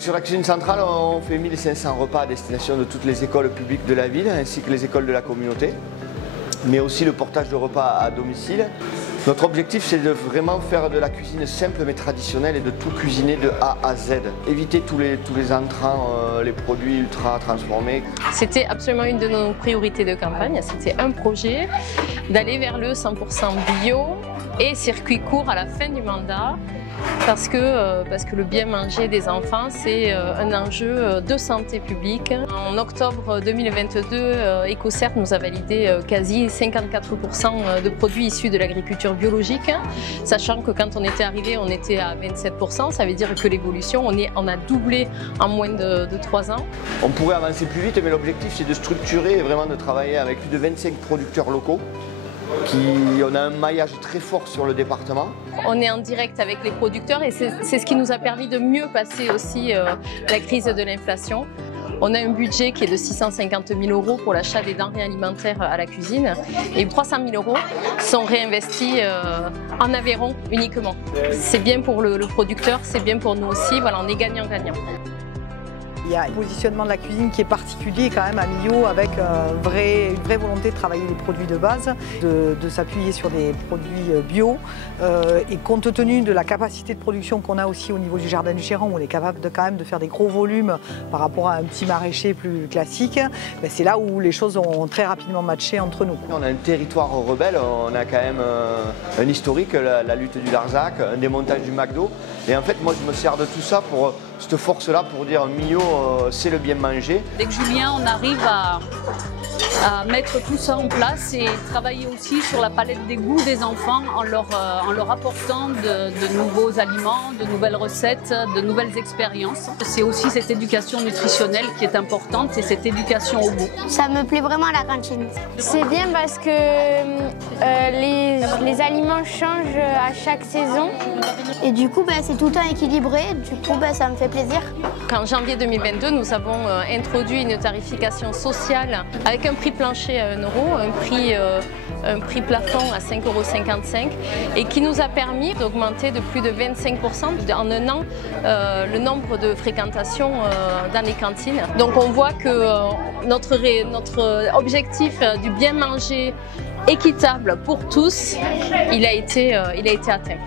Sur la cuisine centrale, on fait 1500 repas à destination de toutes les écoles publiques de la ville ainsi que les écoles de la communauté, mais aussi le portage de repas à domicile. Notre objectif, c'est de vraiment faire de la cuisine simple mais traditionnelle et de tout cuisiner de A à Z. Éviter tous les entrants, les produits ultra transformés. C'était absolument une de nos priorités de campagne. C'était un projet d'aller vers le 100% bio et circuit court à la fin du mandat. Parce que le bien manger des enfants, c'est un enjeu de santé publique. En octobre 2022, EcoCert nous a validé quasi 54% de produits issus de l'agriculture biologique, sachant que quand on était arrivé, on était à 27%. Ça veut dire que l'évolution, on a doublé en moins de 3 ans. On pourrait avancer plus vite, mais l'objectif, c'est de structurer et vraiment de travailler avec plus de 25 producteurs locaux. On a un maillage très fort sur le département. On est en direct avec les producteurs et c'est ce qui nous a permis de mieux passer aussi la crise de l'inflation. On a un budget qui est de 650 000 € pour l'achat des denrées alimentaires à la cuisine et 300 000 € sont réinvestis en Aveyron uniquement. C'est bien pour le producteur, c'est bien pour nous aussi, voilà, on est gagnant-gagnant. Il y a un positionnement de la cuisine qui est particulier quand même à Millau, avec une vraie volonté de travailler les produits de base, de s'appuyer sur des produits bio. Et compte tenu de la capacité de production qu'on a aussi au niveau du jardin du Chéran, où on est capable quand même de faire des gros volumes par rapport à un petit maraîcher plus classique, c'est là où les choses ont très rapidement matché entre nous. On a un territoire rebelle, on a quand même un historique, la lutte du Larzac, un démontage du McDo. Et en fait, moi, je me sers de tout ça pour cette force-là, pour dire Millau, c'est le bien manger. Avec Julien, on arrive à mettre tout ça en place et travailler aussi sur la palette des goûts des enfants en leur apportant de nouveaux aliments, de nouvelles recettes, de nouvelles expériences. C'est aussi cette éducation nutritionnelle qui est importante et cette éducation au goût. Ça me plaît vraiment à la cantine. C'est bien parce que les aliments changent à chaque saison et du coup c'est tout le temps équilibré, du coup ça me fait plaisir. En janvier 2022, nous avons introduit une tarification sociale avec un prix plancher à 1 €, un prix plafond à 5,55 € et qui nous a permis d'augmenter de plus de 25% en un an le nombre de fréquentations dans les cantines. Donc on voit que notre objectif du bien manger équitable pour tous, il a été atteint.